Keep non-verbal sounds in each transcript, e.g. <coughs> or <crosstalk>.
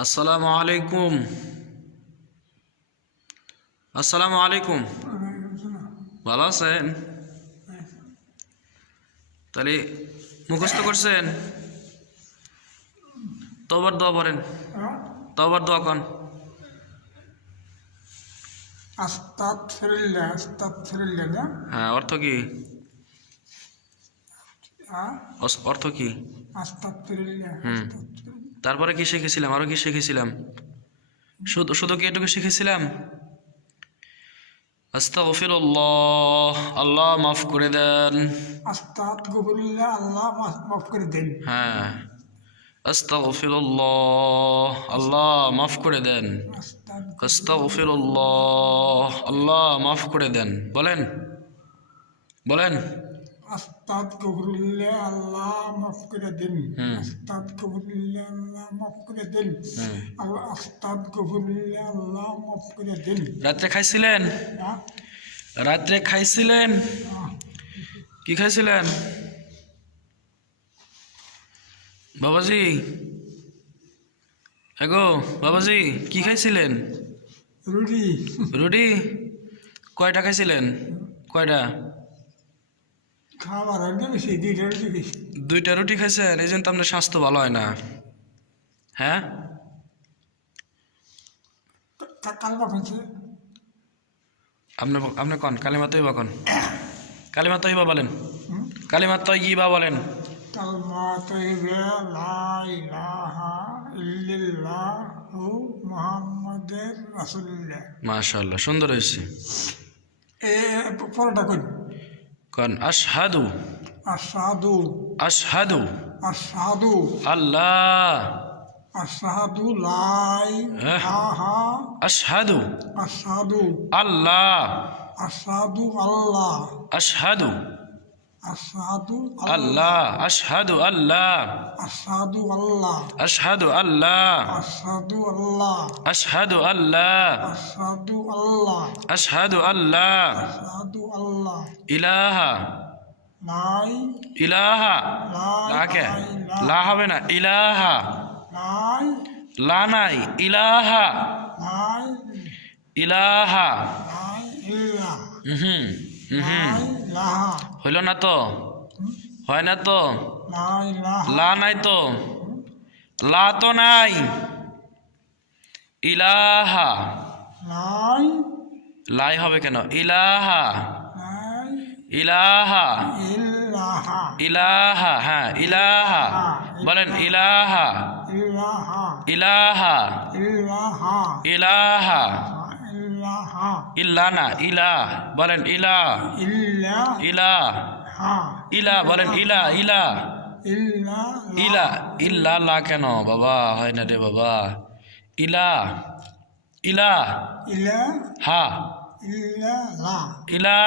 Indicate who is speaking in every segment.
Speaker 1: আসসালামু আলাইকুম আসসালামু আলাইকুম ভালো আছেন তাহলে মুখস্থ করছেন তবার দোয়া পড়েন তবার দোয়া কন
Speaker 2: আস্তাগফিরুল্লাহ আস্তাগফিরুল্লাহ না
Speaker 1: হ্যাঁ অর্থ কি
Speaker 2: হ্যাঁ
Speaker 1: অস- অর্থ কি
Speaker 2: আস্তাগফিরুল্লাহ
Speaker 1: হুম। তারপরে কি শিখেছিলাম? আরও কি শিখেছিলাম? শুধু শুধু কি এটুকু শিখেছিলাম? আস্তাগফিরুল্লাহ আল্লাহ মাফ করে দেন।
Speaker 2: আস্তাগফিরুল্লাহ আল্লাহ মাফ- করে দেন।
Speaker 1: হ্যাঁ। আস্তাগফিরুল্লাহ আল্লাহ মাফ করে দেন। আস্তাগফিরুল্লাহ আল্লাহ মাফ করে দেন। বলেন। বলেন।
Speaker 2: আস্তাগফিরুল্লাহ আল্লাহ মাফ করে দেন।
Speaker 1: হুম।
Speaker 2: আস্তাগফিরুল্লাহ আল্লাহ মাফ করে দেন। আল্লাহ আস্তাগফিরুল্লাহ আল্লাহ মাফ করে দেন।
Speaker 1: রাত্রে খাইছিলেন?
Speaker 2: হ্যাঁ?
Speaker 1: রাত্রে খাইছিলেন। কি খাইছিলেন? বাবাজি। এগো বাবাজি কি খাইছিলেন?
Speaker 2: রুটি।
Speaker 1: রুটি? কয়টা খাইছিলেন? কয়টা?
Speaker 2: খাবার দুইটা রুটি বেশি
Speaker 1: দুইটা রুটি খাইছেন এই জন্য তো আপনার স্বাস্থ্য ভালো হয় না। হ্যাঁ? আপনি আপনি কন? কালিমা তৈবা কন? <coughs> কালিমা তৈবা বলেন। কালিমা তৈবা বলেন।
Speaker 2: কালমা তৈবে লা ইলাহা ইল্লাল্লাহু মুহাম্মাদুর রাসূলুল্লাহ।
Speaker 1: মাশাআল্লাহ সুন্দর হয়েছে।
Speaker 2: এ পরটা কই?
Speaker 1: كان أشهد.
Speaker 2: أشهد.
Speaker 1: أشهد.
Speaker 2: أشهد.
Speaker 1: الله.
Speaker 2: أشهد لا إله.
Speaker 1: أشهد.
Speaker 2: أشهد.
Speaker 1: الله.
Speaker 2: أشهد الله.
Speaker 1: أشهد.
Speaker 2: আশহাদু
Speaker 1: আল্লাহ আশহাদু আল্লাহ
Speaker 2: আশহাদু আল্লাহ
Speaker 1: আশহাদু আল্লাহ
Speaker 2: আশহাদু আল্লাহ
Speaker 1: আশহাদু আল্লাহ
Speaker 2: আশহাদু আল্লাহ
Speaker 1: আশহাদু আল্লাহ
Speaker 2: আশহাদু আল্লাহ
Speaker 1: ইলাহা
Speaker 2: লাই
Speaker 1: ইলাহা
Speaker 2: লাই
Speaker 1: লা কে লা হবে না. ইলাহা
Speaker 2: লাই
Speaker 1: লা নাই. ইলাহা
Speaker 2: লাই
Speaker 1: ইলাহা
Speaker 2: লাই ইল্লাহ
Speaker 1: হুম। হুম
Speaker 2: লাই লাহা
Speaker 1: হইল না তো? হয় না তো? লা নাই তো? লা তো নাই। ইলাহা।
Speaker 2: লাই
Speaker 1: হবে কেন? ইলাহা। ইলাহা। ইলাহা। হ্যাঁ ইলাহা। বলেন ইলাহা।
Speaker 2: ইল্লাহা
Speaker 1: ইলাহা। ইলাহা। ইল্লা না ইলা বলেন ইলা। ইলা। ইলা বলেন ইলা ইলা। ইলা ইল্লা লা কেন? বাবা হয় না রে বাবা। ইলা ইলা।
Speaker 2: ইলা
Speaker 1: হা।
Speaker 2: ইল্লা লা।
Speaker 1: ইলা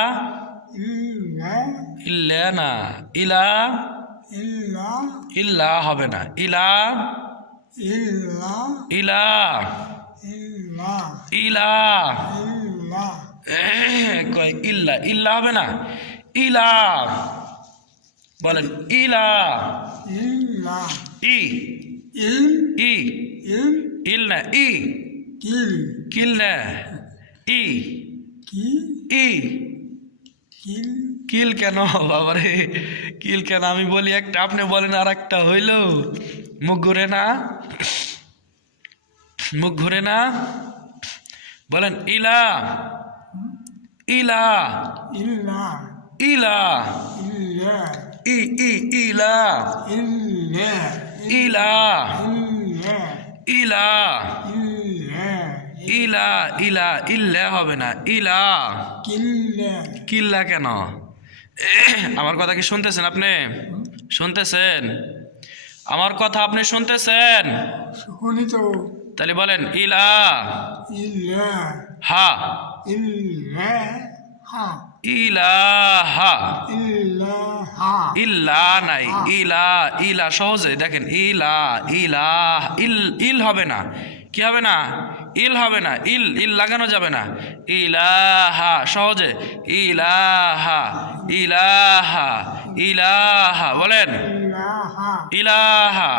Speaker 2: ইল্লা
Speaker 1: না ইলা।
Speaker 2: ইল্লা।
Speaker 1: ইল্লা হবে না। ইলা।
Speaker 2: ইল্লা।
Speaker 1: ইলা। ইলা। এহ, কয় ইল্লা ইল্লা হবে না। ইলা বলেন ইলা। ই। ই।
Speaker 2: ইল।
Speaker 1: ইল না ই।
Speaker 2: কিল।
Speaker 1: কিল না ই।
Speaker 2: কি?
Speaker 1: ই।
Speaker 2: কিল।
Speaker 1: কিল কেন বাবারে? কিল কেন? আমি বলি একটা আপনি বলেন আর একটা হইল। মুখ ঘুরে না। মুখ ঘুরে না। বলেন ইলা। ইলা।
Speaker 2: ইল্লা।
Speaker 1: ইলা। ই ই ইলা। ইলা। ইলা। ইলা। ইলা। ইল্লা হবে না ইলা।
Speaker 2: কিল্লা।
Speaker 1: কিল্লা কেন? আমার কথা কি শুনতেছেন আপনি? শুনতেছেন? আমার কথা আপনি শুনতেছেন?
Speaker 2: শুনি তো।
Speaker 1: তাহলে বলেন ইলা
Speaker 2: ইল্লা
Speaker 1: হা
Speaker 2: ইল্লা হা
Speaker 1: ইলাহা
Speaker 2: ইল্লা
Speaker 1: নাই ইলা ইলা সহজে দেখেন ইলা ইলা ইল ইল হবে না কি হবে না ইল হবে না ইল ইল লাগানো যাবে না ইলাহা সহজে ইলাহা ইলাহা ইলাহা বলেন ইলাহা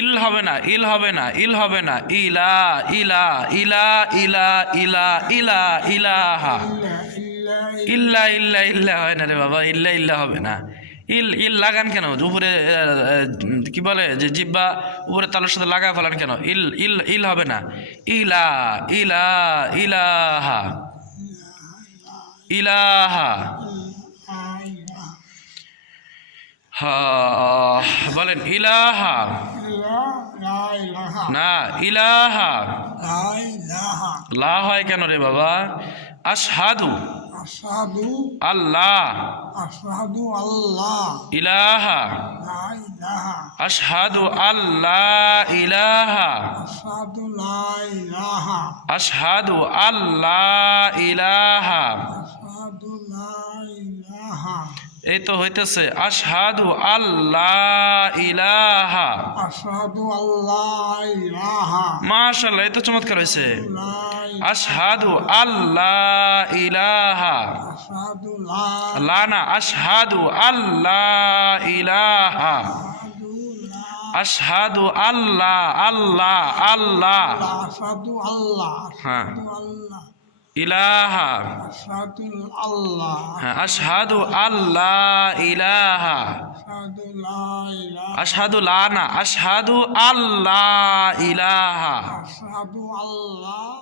Speaker 1: ইল হবে না, ইল হবে না, ইল হবে না। ইলা ইলা ইলা ইলা ইলা ইলা, ইলাহা।
Speaker 2: ইল্লা ইল্লা
Speaker 1: ইল্লা হয় না রে বাবা, ইল্লা ইল্লা হবে না। ইল ইল লাগান কেন? উপরে কি বলে? যে জিব্বা উপরে তালের সাথে লাগা ফেলান কেন? ইল ইল ইল হবে না। ইলা ইলা, ইলাহা। ইলাহা। বলেন ইলাহা। না ইলাহা।
Speaker 2: লা
Speaker 1: হয় কেন রে বাবা? আশহাদু। আল্লাহ। ইলাহা। আশহাদু আল্লাহ ইলাহা।
Speaker 2: আশহাদু
Speaker 1: আল্লাহ ইলাহা। এই তো হইতেছে আশহাদু আল্লাহ ইলাহা।
Speaker 2: আশহাদু আল্লাহ ইলাহা।
Speaker 1: মাশাআল্লাহ এই তো চমৎকার হয়েছে আশহাদু আল্লাহ ইলাহা।
Speaker 2: আশহাদু লা
Speaker 1: লা না আশহাদু আল্লাহ ইলাহা।
Speaker 2: আশহাদু
Speaker 1: আল্লাহ। আল্লাহ আল্লাহ
Speaker 2: আশহাদু আল্লাহ।
Speaker 1: হ্যাঁ।
Speaker 2: আল্লাহ।
Speaker 1: ইলাহা
Speaker 2: আশহাদু আল্লাহ
Speaker 1: হ্যাঁ আশহাদু আল্লাহ ইলাহা
Speaker 2: আশহাদু লা ইলাহা
Speaker 1: আশহাদু লা না আশহাদু আল্লাহ ইলাহা
Speaker 2: আশহাদু আল্লাহ